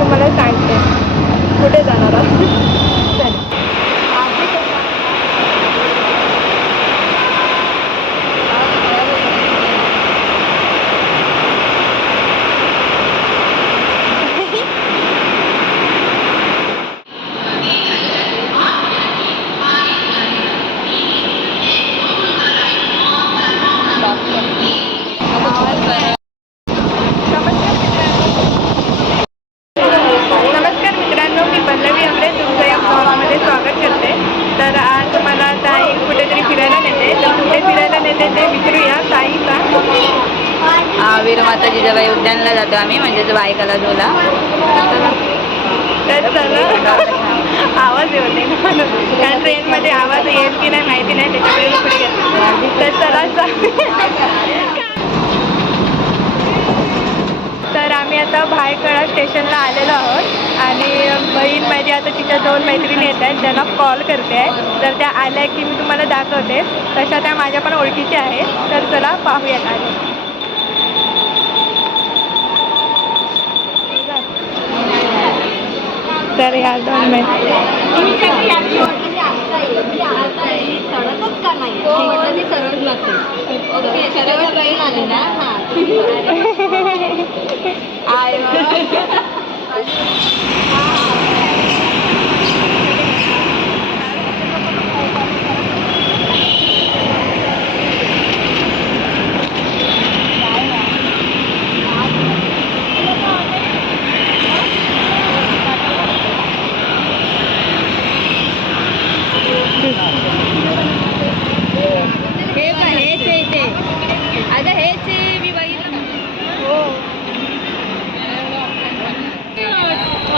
तुम्हाला सांगते कुठे जाणार आहोत. चल. नमस्कार मित्रांनो, मी पल्लवी आमरे तुमचं या ब्लॉगमध्ये स्वागत करते. तर आज मला ताई कुठेतरी फिरायला नेते. तर कुठे फिरायला नेते ते विचारूया ताईला. वीरमाता जिजाबाई उद्यानला जातो आम्ही, म्हणजे बायकाला झोला. तर चला. आवाज येऊ दे ना, कारण ट्रेनमध्ये आवाज येईल की नाही माहिती नाही, त्याच्यामुळे पुढे घेतलं. तर चला. तर आम्ही आता भायखळा स्टेशनला आलेलो आहोत आणि बहीण माझी आता तिच्या 2 मैत्रिणी येत आहेत, त्यांना कॉल करते आहे. तर त्या आल्या की मी तुम्हाला दाखवते. तशा त्या माझ्या पण ओळखीच्या आहेत. तर चला पाहूयात आले. तर या 2 मैत्रिणी चढतच का नाही सरळ नसेल. ओके, सरळ ट्रेन आली ना.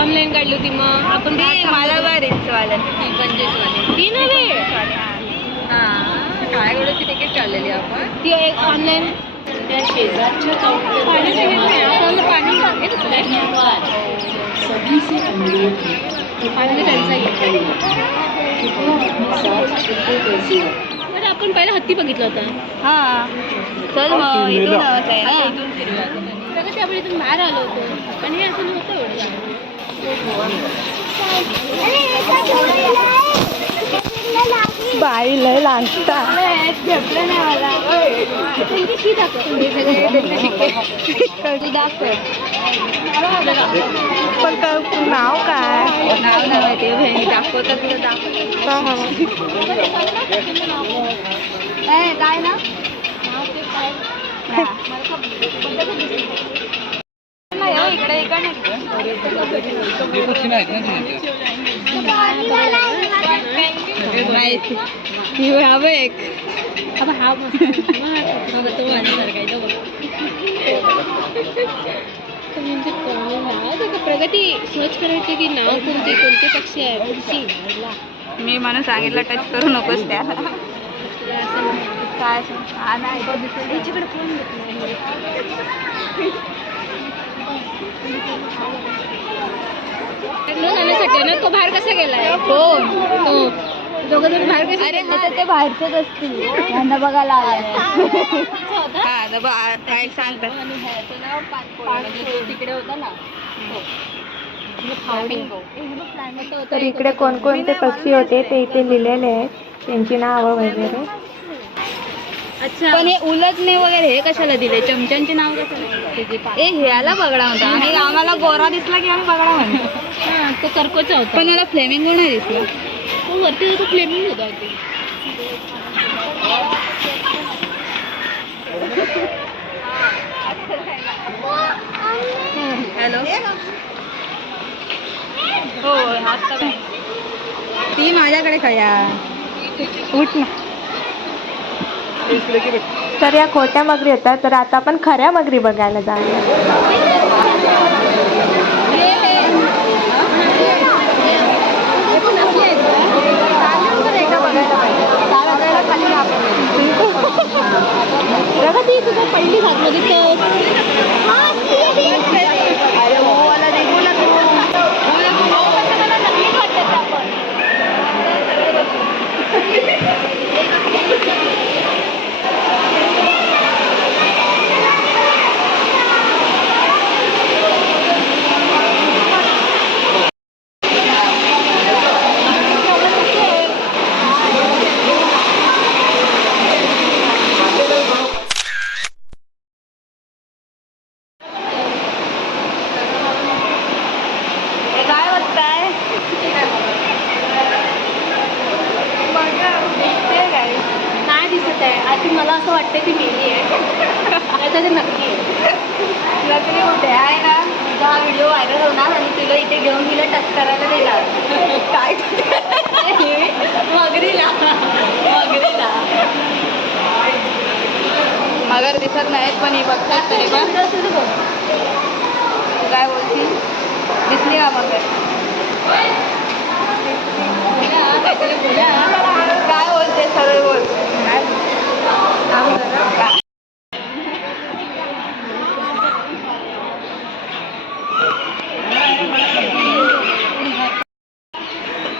ऑनलाईन काढली होती मग आपण मला बरेचवाल्या ती नव्हे. काय वेळेची तिकीट काढलेली आपण ती ऑनलाईन. आपण पहिला हत्ती बघितलं होतं. हा चल मग इथून प्रगती आपण इथून बाहेर आलो होतो आणि हे असं नव्हतं एवढं. बाई लय लागता झेपलं नाही मला. पण नाव काय? नाव नाही माहिती बहिणी दाखवतात तुला काय ना इकडे प्रगती सर्च करायची की नाव कोणते कोणते पक्षी आहेत. मी म्हणून सांगितलं टच करू नकोस त्या काय जाण्यासाठी ना तो बाहेर कसा गेलाय? कोण तो दोघं जण बाहेर कसे? अरे हा ते बाहेरचेच असतील, यांना बघायला आले. काय सांगतात तिकडे होता ना. तर इकडे कोणकोणते पक्षी होते ते इथे लिहिलेले आहेत, त्यांची नावं वगैरे. अच्छा, पण हे उलटणे वगैरे हे कशाला दिले? चमच्यांची नाव कशाला? ए ह्याला बगडा होता आणि आम्हाला गोरा दिसला की आम्ही बगडा म्हणतो. तो कर्कोचा होता. पण मला फ्लेमिंगो नाही दिसला. तो वरती तो फ्लेमिंग होता. हॅलो हो हाच काय ती माझ्याकडे खया उठ ना. तर या खोट्या मगरी होत्या. तर आता आपण खऱ्या मगरी बघायला जाऊया. प्रगती तुझं पहिली घातलं तिथं. अरे हो वाला देखू ना तू. ती मेली आहे. त्याचं नक्की नकली कुठे आहे ना. तुझा हा व्हिडिओ व्हायरल होणार आणि तुला इथे घेऊन तिला टच करायला देणार. काय मगरीला मगर दिसत नाहीत पण ही बघतात तरी पण. तू काय बोलती? दिसली का मगर? काय बोलते सरळ बोल. काय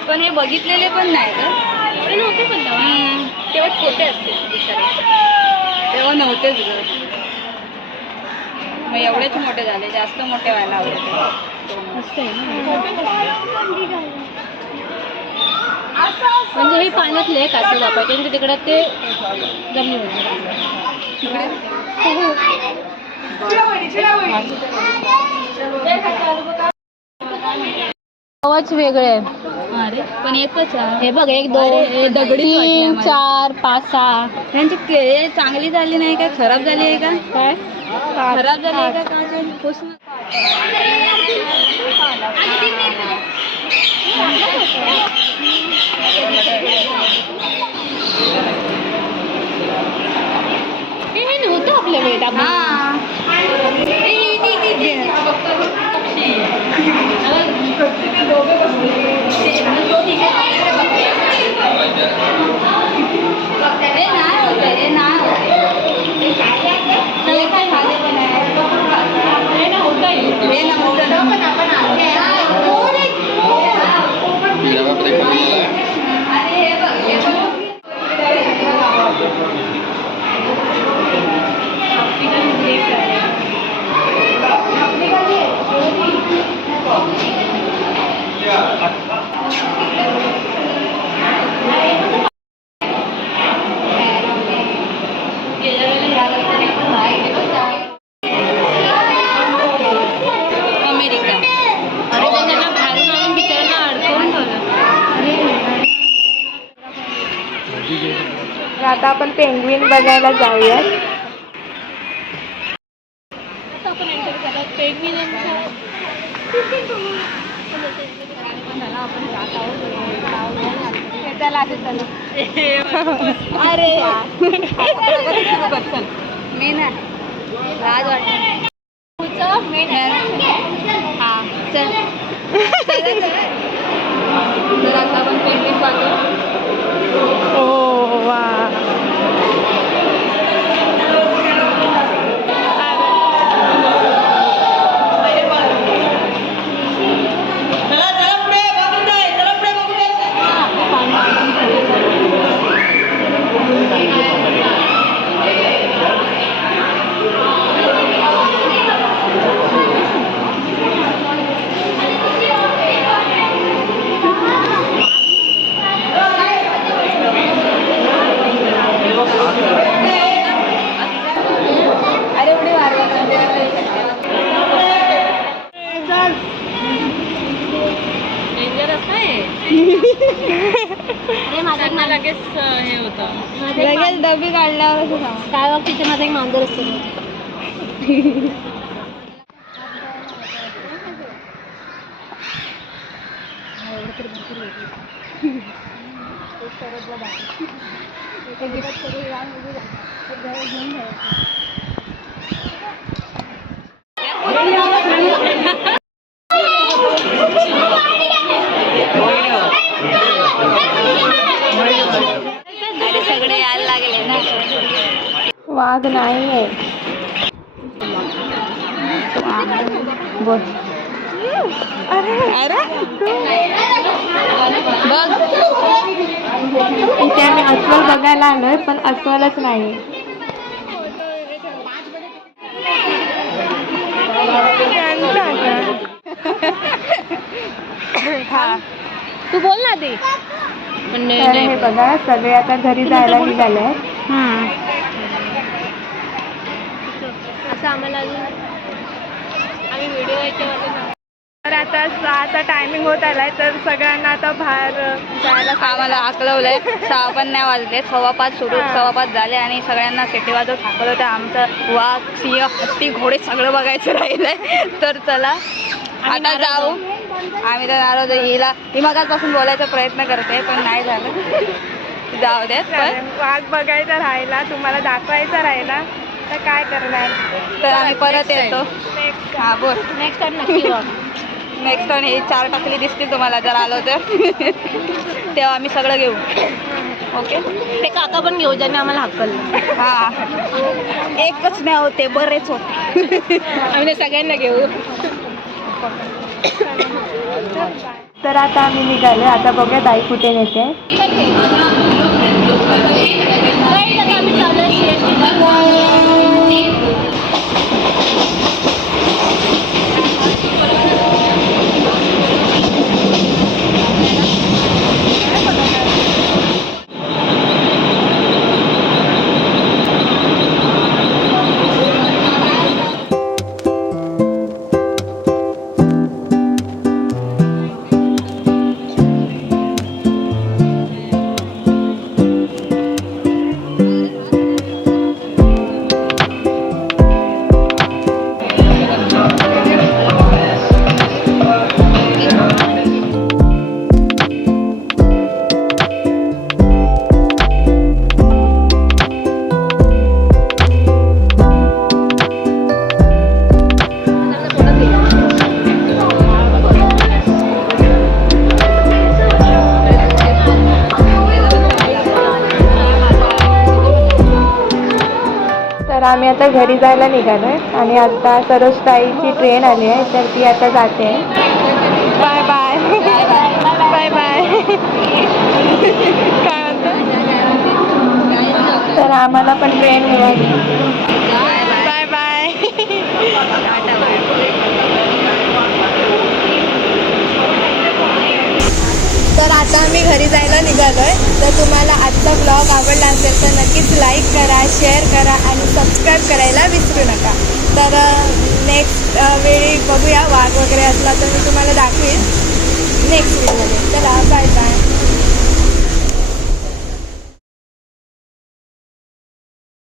पण हे बघितलेले पण नाही का? एवढे नव्हते पण तेव्हा छोटे असते बिचारे. तेव्हा नव्हतेच ग. मग एवढेच मोठे झाले, जास्त मोठे व्हायला हवे. म्हणजे हे पाण्यातले कासव दाखवायचे आणि तिकडे ते जमिनीवर. आवाज वेगळे आहे. अरे पण एकच आहे. हे बघ 1 2 दगडी 3 4 5 6. त्यांची केळी चांगली झाली नाही का? खराब झाली आहे का? काय खराब झाली आहे का? काय खुश हे नव्हतं आपल्या वेळेत. अमेरिका. अरे त्यांना बाहेरून आणून बिचाऱ्यांना अडकवून ठेवलं. आता आपण पेंग्विन बघायला जाऊयात. आपण एंटर केलं पेंग्विन अरे मी ना लाज वाटत. हा चल. तर आता आपण पेंटिंग पाहतो. ओ वा. अरे उडी मारवा डेंजरस आहे. माझ्या लगेच हे होतं. लगेच डबी काढल्यावर असं सांग. काय बाबतीत माझा एक मांजर असतो. अरे सगळे यायला लागले ना. वाघ नाही आहे. बोल. अरे बघ इथे आम्ही अस्वल बघायला आलोय पण अस्वलच नाही. तू बोल ना ते. तर हे बघा सगळे आता घरी जायला निघाले. असं आम्हाला अजून आम्ही व्हिडिओ याच्यावर. तर आता आता 6चा टायमिंग होत आलाय तर सगळ्यांना आता बाहेर जायला आम्हाला आकलवलंय 6 पण नाही वाजले 5:15 सुरू हां. 5:15 झाले आणि सगळ्यांना सिटी वाजवत हाकलं होतं. आमचं वाघ सिंह हत्ती घोडे सगळं बघायचं राहिलंय. तर चला आता जाऊ. आम्ही तर नाराज आहे. ही मगाचपासून बोलायचा प्रयत्न करते पण नाही झालं. जाऊ देत पण वाघ बघायचा राहिला, तुम्हाला दाखवायचा राहिला तर काय करणार. तर आम्ही परत येतो. नेक्स्ट हां बोल. नेक्स्ट टाइम नक्की बघ. नेक्स्ट टाइम हे 4 टाकली दिसतील तुम्हाला जर आलो तर. तेव्हा आम्ही सगळं घेऊ. ओके ते काका पण घेऊ ज्याने आम्हाला हक्कल. हां एकच नाही होते बरेच होते. आम्ही ते सगळ्यांना घेऊ. तर आता आम्ही निघालो. आता बघूया ताई कुठे नेते. तर आम्ही आता घरी जायला निघालो आहे आणि आता सरोजताईची ट्रेन आली आहे तर ती आता जाते. Bye bye bye bye. काय म्हणतो. तर आम्हाला पण ट्रेन मिळाली. Bye bye. तर आता आम्ही घरी जायला निघालो आहे. तर तुम्हाला आजचा ब्लॉग आवडला असेल तर नक्कीच लाईक करा, शेअर करा आणि सबस्क्राईब करायला विसरू नका. तर नेक्स्ट वेळी बघूया वाघ वगैरे असला तर मी तुम्हाला दाखवीन नेक्स्ट व्हिडिओमध्ये. चला बाय बाय.